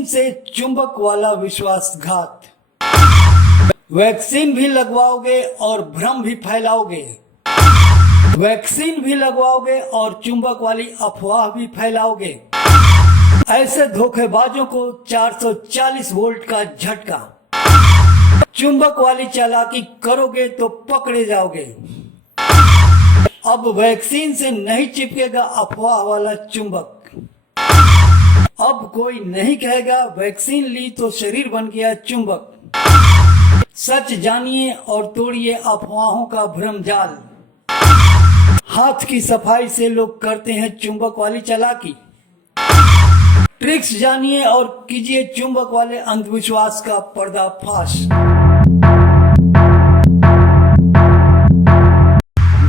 Vaccine से चुंबक वाला विश्वासघात। वैक्सीन भी लगवाओगे और भ्रम भी फैलाओगे। वैक्सीन भी लगवाओगे और चुंबक वाली अफवाह भी फैलाओगे। ऐसे धोखेबाजों को 440 वोल्ट का झटका। चुंबक वाली चालाकी करोगे तो पकड़े जाओगे। अब वैक्सीन से नहीं चिपकेगा अफवाह वाला चुंबक। अब कोई नहीं कहेगा वैक्सीन ली तो शरीर बन गया चुंबक। सच जानिए और तोड़िए अफवाहों का भ्रमजाल। हाथ की सफाई से लोग करते हैं चुंबक वाली चालाकी। ट्रिक्स जानिए और कीजिए चुंबक वाले अंधविश्वास का पर्दाफाश।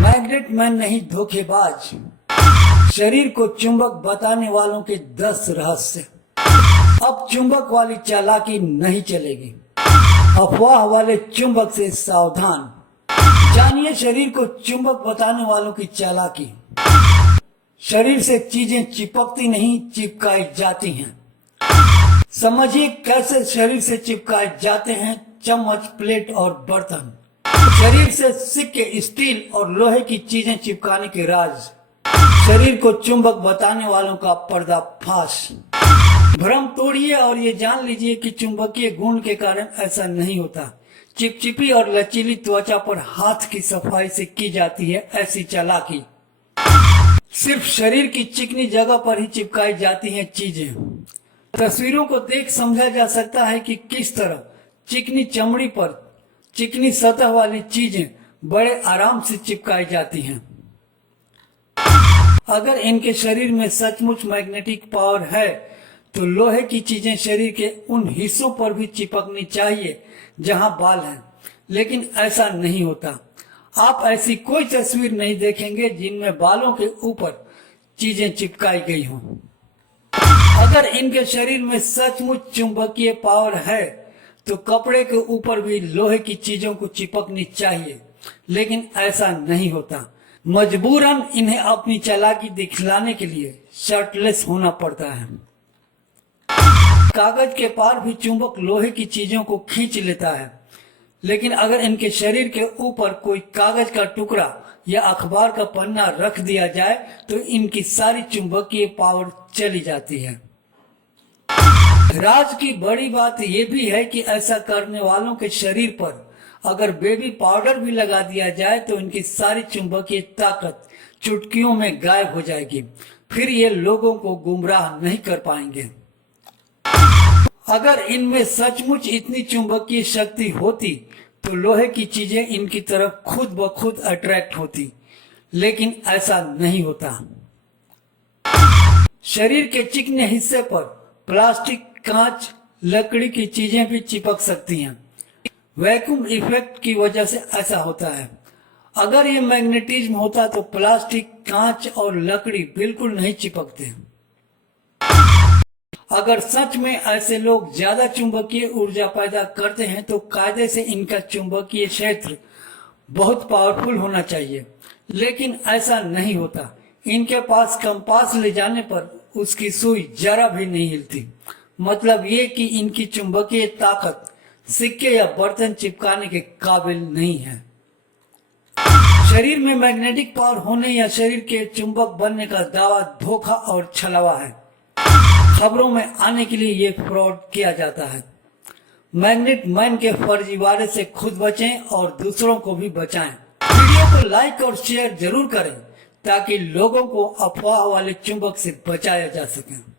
मैग्नेट मैन नहीं धोखेबाज, शरीर को चुंबक बताने वालों के 10 रहस्य। अब चुंबक वाली चालाकी नहीं चलेगी। अफवाह वाले चुंबक से सावधान। जानिए शरीर को चुंबक बताने वालों की चालाकी। शरीर से चीजें चिपकती नहीं, चिपकाई जाती हैं। समझिए कैसे शरीर से चिपकाए जाते हैं चम्मच, प्लेट और बर्तन। शरीर से सिक्के, स्टील और लोहे की चीजें चिपकाने के राज। शरीर को चुंबक बताने वालों का पर्दाफाश। भ्रम तोड़िए और ये जान लीजिए कि चुंबकीय गुण के कारण ऐसा नहीं होता। चिपचिपी और लचीली त्वचा पर हाथ की सफाई से की जाती है ऐसी चालाकी। सिर्फ शरीर की चिकनी जगह पर ही चिपकाई जाती हैं चीजें। तस्वीरों को देख समझा जा सकता है कि किस तरह चिकनी चमड़ी पर चिकनी सतह वाली चीजें बड़े आराम से चिपकाई जाती हैं। अगर इनके शरीर में सचमुच मैग्नेटिक पावर है तो लोहे की चीजें शरीर के उन हिस्सों पर भी चिपकनी चाहिए जहां बाल हैं, लेकिन ऐसा नहीं होता। आप ऐसी कोई तस्वीर नहीं देखेंगे जिनमें बालों के ऊपर चीजें चिपकाई गई हों। अगर इनके शरीर में सचमुच चुंबकीय पावर है तो कपड़े के ऊपर भी लोहे की चीजों को चिपकनी चाहिए, लेकिन ऐसा नहीं होता। मजबूरन इन्हें अपनी चालाकी दिखलाने के लिए शर्टलेस होना पड़ता है। कागज के पार भी चुंबक लोहे की चीजों को खींच लेता है, लेकिन अगर इनके शरीर के ऊपर कोई कागज का टुकड़ा या अखबार का पन्ना रख दिया जाए तो इनकी सारी चुंबकीय पावर चली जाती है। राज की बड़ी बात यह भी है कि ऐसा करने वालों के शरीर पर अगर बेबी पाउडर भी लगा दिया जाए तो इनकी सारी चुंबकीय ताकत चुटकियों में गायब हो जाएगी। फिर ये लोगों को गुमराह नहीं कर पाएंगे। अगर इनमें सचमुच इतनी चुंबकीय शक्ति होती तो लोहे की चीजें इनकी तरफ खुद ब खुद अट्रैक्ट होती, लेकिन ऐसा नहीं होता। शरीर के चिकने हिस्से पर प्लास्टिक, कांच, लकड़ी की चीजें भी चिपक सकती हैं। वैक्यूम इफेक्ट की वजह से ऐसा होता है। अगर ये मैग्नेटिज्म होता तो प्लास्टिक, कांच और लकड़ी बिल्कुल नहीं चिपकते। अगर सच में ऐसे लोग ज्यादा चुंबकीय ऊर्जा पैदा करते हैं तो कायदे से इनका चुंबकीय क्षेत्र बहुत पावरफुल होना चाहिए, लेकिन ऐसा नहीं होता। इनके पास कंपास ले जाने पर उसकी सुई जरा भी नहीं हिलती। मतलब ये कि इनकी चुंबकीय ताकत सिक्के या बर्तन चिपकाने के काबिल नहीं है। शरीर में मैग्नेटिक पावर होने या शरीर के चुंबक बनने का दावा धोखा और छलावा है। खबरों में आने के लिए ये फ्रॉड किया जाता है। मैग्नेट मैन के फर्जीवाड़े से खुद बचें और दूसरों को भी बचाएं। वीडियो को लाइक और शेयर जरूर करें ताकि लोगों को अफवाह वाले चुंबक से बचाया जा सके।